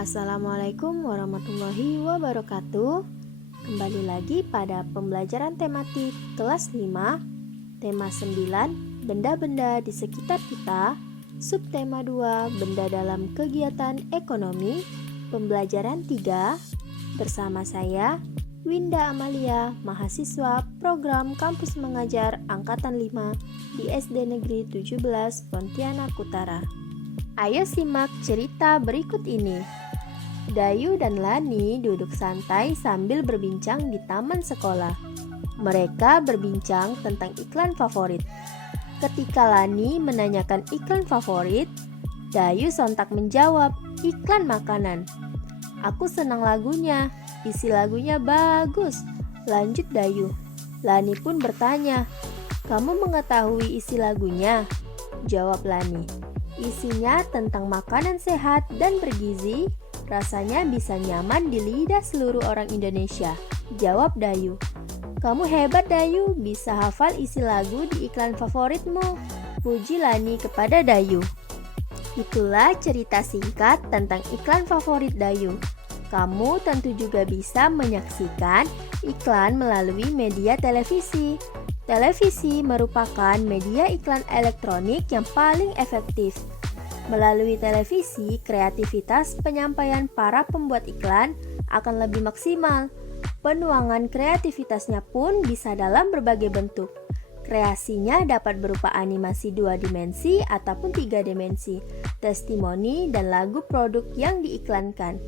Assalamualaikum warahmatullahi wabarakatuh. Kembali lagi pada pembelajaran tematik kelas 5, tema 9, benda-benda di sekitar kita, subtema 2, benda dalam kegiatan ekonomi, pembelajaran 3, bersama saya, Winda Amalia, mahasiswa program Kampus Mengajar Angkatan 5 di SD Negeri 17 Pontianak Utara. Ayo simak cerita berikut ini. Dayu dan Lani duduk santai sambil berbincang di taman sekolah. Mereka berbincang tentang iklan favorit. Ketika Lani menanyakan iklan favorit, Dayu sontak menjawab, iklan makanan. Aku senang lagunya, isi lagunya bagus, lanjut Dayu. Lani pun bertanya, kamu mengetahui isi lagunya? Jawab Lani. Isinya tentang makanan sehat dan bergizi, rasanya bisa nyaman di lidah seluruh orang Indonesia. Jawab Dayu. Kamu hebat Dayu, bisa hafal isi lagu di iklan favoritmu. Puji Lani kepada Dayu. Itulah cerita singkat tentang iklan favorit Dayu. Kamu tentu juga bisa menyaksikan iklan melalui media televisi. Televisi merupakan media iklan elektronik yang paling efektif. Melalui televisi, kreativitas penyampaian para pembuat iklan akan lebih maksimal. Penuangan kreativitasnya pun bisa dalam berbagai bentuk. Kreasinya dapat berupa animasi 2 dimensi ataupun 3 dimensi, testimoni, dan lagu produk yang diiklankan.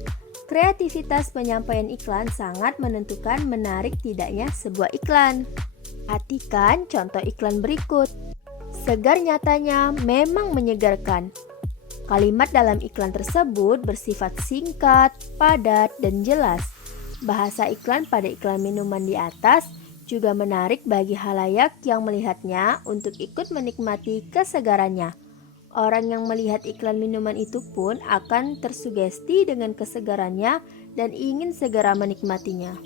Kreativitas penyampaian iklan sangat menentukan menarik tidaknya sebuah iklan. Perhatikan contoh iklan berikut. Segar nyatanya memang menyegarkan. Kalimat dalam iklan tersebut bersifat singkat, padat, dan jelas. Bahasa iklan pada iklan minuman di atas juga menarik bagi halayak yang melihatnya untuk ikut menikmati kesegarannya. Orang yang melihat iklan minuman itu pun akan tersugesti dengan kesegarannya dan ingin segera menikmatinya.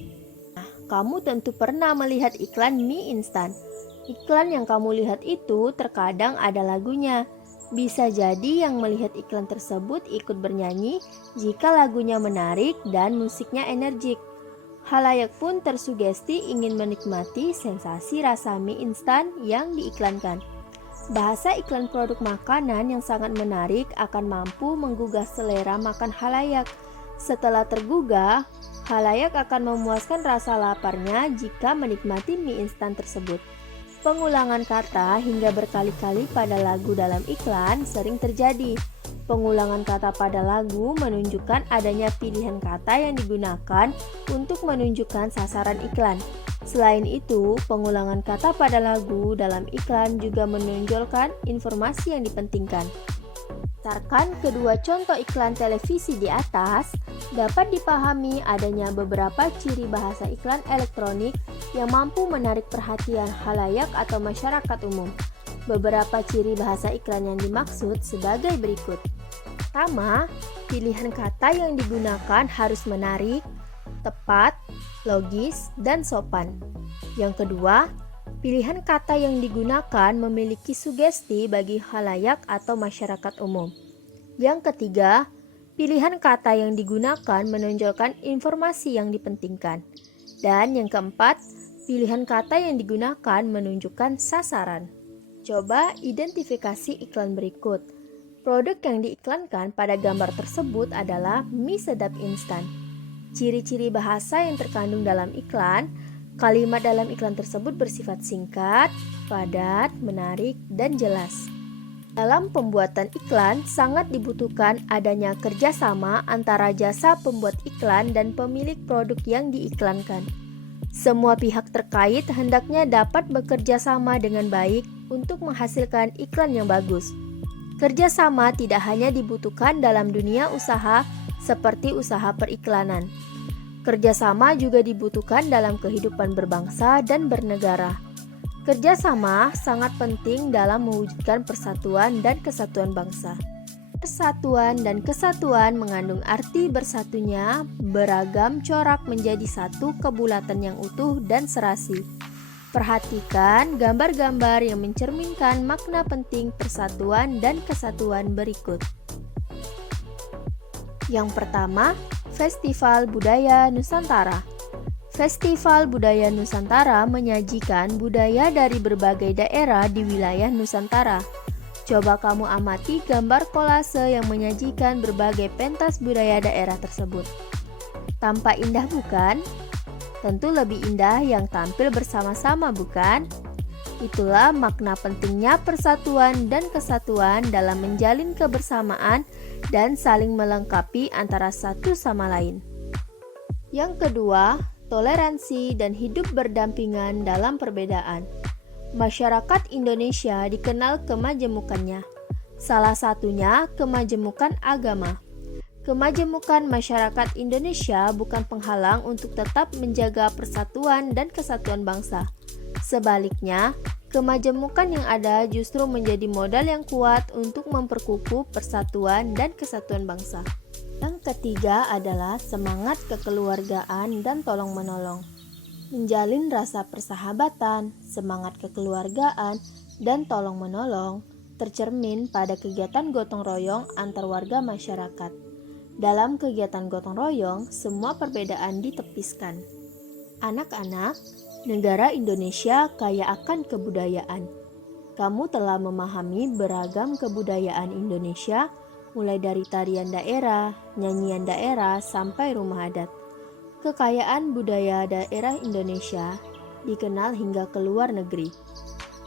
Kamu tentu pernah melihat iklan mie instan. Iklan yang kamu lihat itu terkadang ada lagunya. Bisa jadi yang melihat iklan tersebut ikut bernyanyi jika lagunya menarik dan musiknya energik. Halayak pun tersugesti ingin menikmati sensasi rasa mie instan yang diiklankan. Bahasa iklan produk makanan yang sangat menarik akan mampu menggugah selera makan halayak. Setelah tergugah, halayak akan memuaskan rasa laparnya jika menikmati mie instan tersebut. Pengulangan kata hingga berkali-kali pada lagu dalam iklan sering terjadi. Pengulangan kata pada lagu menunjukkan adanya pilihan kata yang digunakan untuk menunjukkan sasaran iklan. Selain itu, pengulangan kata pada lagu dalam iklan juga menonjolkan informasi yang dipentingkan. Berdasarkan kedua contoh iklan televisi di atas, dapat dipahami adanya beberapa ciri bahasa iklan elektronik yang mampu menarik perhatian halayak atau masyarakat umum. Beberapa ciri bahasa iklan yang dimaksud sebagai berikut. Pertama, pilihan kata yang digunakan harus menarik, tepat, logis, dan sopan. Yang kedua, pilihan kata yang digunakan memiliki sugesti bagi halayak atau masyarakat umum. Yang ketiga, pilihan kata yang digunakan menonjolkan informasi yang dipentingkan. Dan yang keempat, pilihan kata yang digunakan menunjukkan sasaran. Coba identifikasi iklan berikut. Produk yang diiklankan pada gambar tersebut adalah mie sedap instan. Ciri-ciri bahasa yang terkandung dalam iklan. Kalimat dalam iklan tersebut bersifat singkat, padat, menarik, dan jelas. Dalam pembuatan iklan, sangat dibutuhkan adanya kerjasama antara jasa pembuat iklan dan pemilik produk yang diiklankan. Semua pihak terkait hendaknya dapat bekerja sama dengan baik untuk menghasilkan iklan yang bagus. Kerjasama tidak hanya dibutuhkan dalam dunia usaha seperti usaha periklanan. Kerjasama juga dibutuhkan dalam kehidupan berbangsa dan bernegara. Kerjasama sangat penting dalam mewujudkan persatuan dan kesatuan bangsa. Persatuan dan kesatuan mengandung arti bersatunya beragam corak menjadi satu kebulatan yang utuh dan serasi. Perhatikan gambar-gambar yang mencerminkan makna penting persatuan dan kesatuan berikut. Yang pertama, Festival Budaya Nusantara. Festival Budaya Nusantara menyajikan budaya dari berbagai daerah di wilayah Nusantara. Coba kamu amati gambar kolase yang menyajikan berbagai pentas budaya daerah tersebut. Tampak indah bukan? Tentu lebih indah yang tampil bersama-sama bukan? Itulah makna pentingnya persatuan dan kesatuan dalam menjalin kebersamaan dan saling melengkapi antara satu sama lain. Yang kedua, toleransi dan hidup berdampingan dalam perbedaan. Masyarakat Indonesia dikenal kemajemukannya. Salah satunya kemajemukan agama. Kemajemukan masyarakat Indonesia bukan penghalang untuk tetap menjaga persatuan dan kesatuan bangsa. Sebaliknya, kemajemukan yang ada justru menjadi modal yang kuat untuk memperkukuh persatuan dan kesatuan bangsa. Yang ketiga adalah semangat kekeluargaan dan tolong-menolong. Menjalin rasa persahabatan, semangat kekeluargaan, dan tolong-menolong tercermin pada kegiatan gotong royong antar warga masyarakat. Dalam kegiatan gotong royong, semua perbedaan ditepiskan. Anak-anak, negara Indonesia kaya akan kebudayaan. Kamu telah memahami beragam kebudayaan Indonesia, mulai dari tarian daerah, nyanyian daerah, sampai rumah adat. Kekayaan budaya daerah Indonesia dikenal hingga ke luar negeri.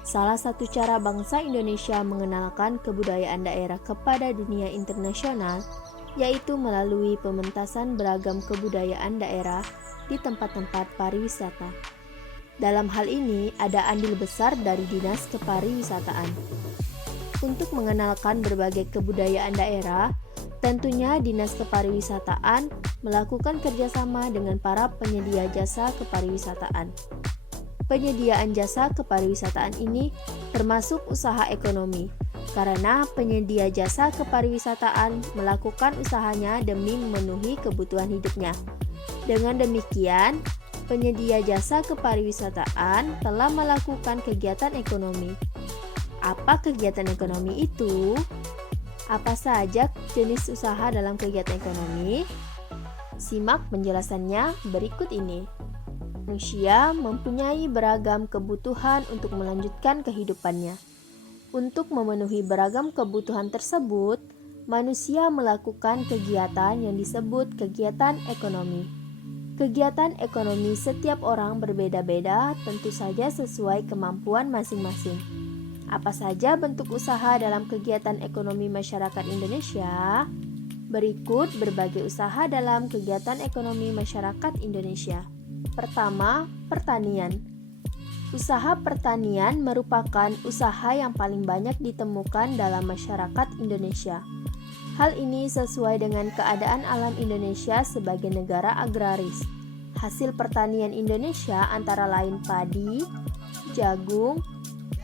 Salah satu cara bangsa Indonesia mengenalkan kebudayaan daerah kepada dunia internasional yaitu melalui pementasan beragam kebudayaan daerah di tempat-tempat pariwisata. Dalam hal ini ada andil besar dari Dinas Kepariwisataan. Untuk mengenalkan berbagai kebudayaan daerah, tentunya Dinas Kepariwisataan melakukan kerjasama dengan para penyedia jasa kepariwisataan. Penyediaan jasa kepariwisataan ini termasuk usaha ekonomi, karena penyedia jasa kepariwisataan melakukan usahanya demi memenuhi kebutuhan hidupnya. Dengan demikian, penyedia jasa kepariwisataan telah melakukan kegiatan ekonomi. Apa kegiatan ekonomi itu? Apa saja jenis usaha dalam kegiatan ekonomi? Simak penjelasannya berikut ini. Manusia mempunyai beragam kebutuhan untuk melanjutkan kehidupannya. Untuk memenuhi beragam kebutuhan tersebut, manusia melakukan kegiatan yang disebut kegiatan ekonomi. Kegiatan ekonomi setiap orang berbeda-beda, tentu saja sesuai kemampuan masing-masing. Apa saja bentuk usaha dalam kegiatan ekonomi masyarakat Indonesia? Berikut berbagai usaha dalam kegiatan ekonomi masyarakat Indonesia. Pertama, pertanian. Usaha pertanian merupakan usaha yang paling banyak ditemukan dalam masyarakat Indonesia. Hal ini sesuai dengan keadaan alam Indonesia sebagai negara agraris. Hasil pertanian Indonesia antara lain padi, jagung,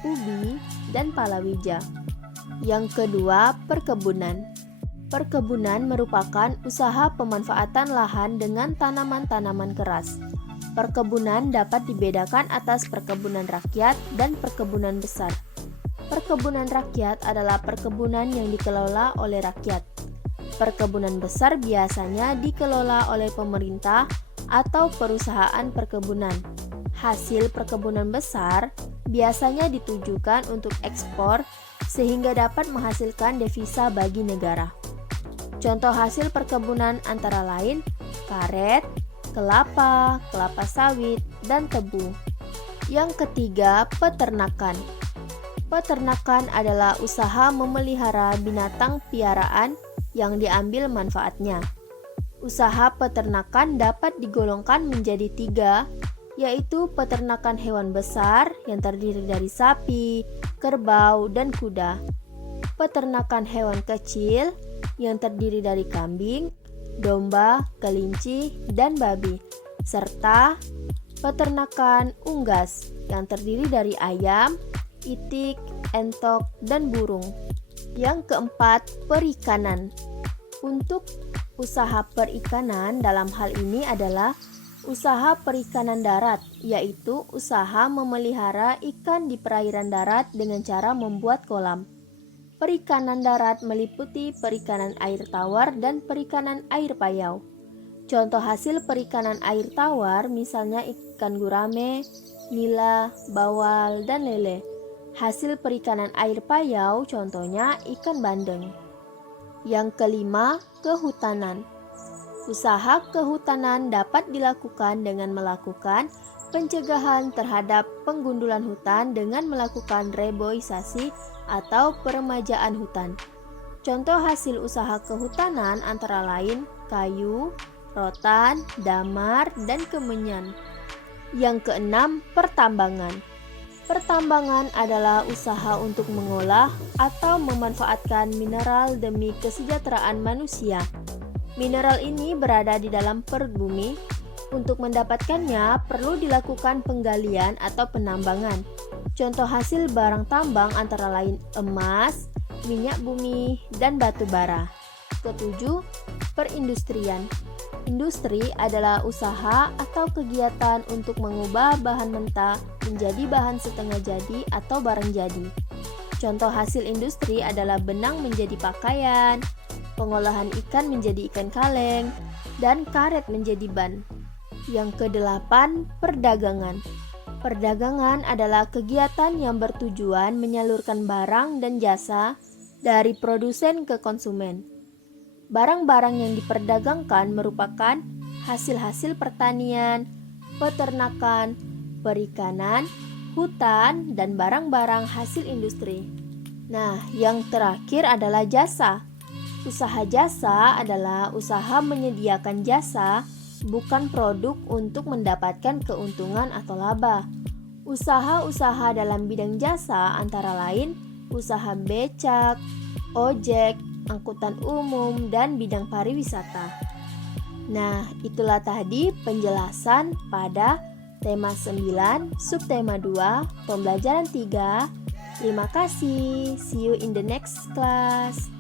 ubi, dan palawija. Yang kedua, perkebunan. Perkebunan merupakan usaha pemanfaatan lahan dengan tanaman-tanaman keras. Perkebunan dapat dibedakan atas perkebunan rakyat dan perkebunan besar. Perkebunan rakyat adalah perkebunan yang dikelola oleh rakyat. Perkebunan besar biasanya dikelola oleh pemerintah atau perusahaan perkebunan. Hasil perkebunan besar biasanya ditujukan untuk ekspor sehingga dapat menghasilkan devisa bagi negara. Contoh hasil perkebunan antara lain karet, kelapa, kelapa sawit, dan tebu. Yang ketiga, peternakan. Peternakan adalah usaha memelihara binatang piaraan yang diambil manfaatnya. Usaha peternakan dapat digolongkan menjadi 3, yaitu peternakan hewan besar yang terdiri dari sapi, kerbau, dan kuda. Peternakan hewan kecil yang terdiri dari kambing, domba, kelinci, dan babi, serta peternakan unggas yang terdiri dari ayam, itik, entok, dan burung. Yang keempat, perikanan. Untuk usaha perikanan dalam hal ini adalah usaha perikanan darat, yaitu usaha memelihara ikan di perairan darat dengan cara membuat kolam. Perikanan darat meliputi perikanan air tawar dan perikanan air payau. Contoh hasil perikanan air tawar misalnya ikan gurame, nila, bawal, dan lele. Hasil perikanan air payau contohnya ikan bandeng. Yang kelima, kehutanan. Usaha kehutanan dapat dilakukan dengan melakukan pencegahan terhadap penggundulan hutan dengan melakukan reboisasi atau peremajaan hutan. Contoh hasil usaha kehutanan antara lain kayu, rotan, damar, dan kemenyan. Yang keenam, pertambangan. Pertambangan adalah usaha untuk mengolah atau memanfaatkan mineral demi kesejahteraan manusia. Mineral ini berada di dalam perut bumi. Untuk mendapatkannya perlu dilakukan penggalian atau penambangan. Contoh hasil barang tambang antara lain emas, minyak bumi, dan batu bara. Ketujuh, perindustrian. Industri adalah usaha atau kegiatan untuk mengubah bahan mentah menjadi bahan setengah jadi atau barang jadi. Contoh hasil industri adalah benang menjadi pakaian, pengolahan ikan menjadi ikan kaleng, dan karet menjadi ban. Yang kedelapan, perdagangan. Perdagangan adalah kegiatan yang bertujuan menyalurkan barang dan jasa dari produsen ke konsumen. Barang-barang yang diperdagangkan merupakan hasil-hasil pertanian, peternakan, perikanan, hutan, dan barang-barang hasil industri. Nah, yang terakhir adalah jasa. Usaha jasa adalah usaha menyediakan jasa, bukan produk untuk mendapatkan keuntungan atau laba. Usaha-usaha dalam bidang jasa antara lain usaha becak, ojek, angkutan umum, dan bidang pariwisata. Nah, itulah tadi penjelasan pada tema 9, subtema 2, pembelajaran 3. Terima kasih. See you in the next class.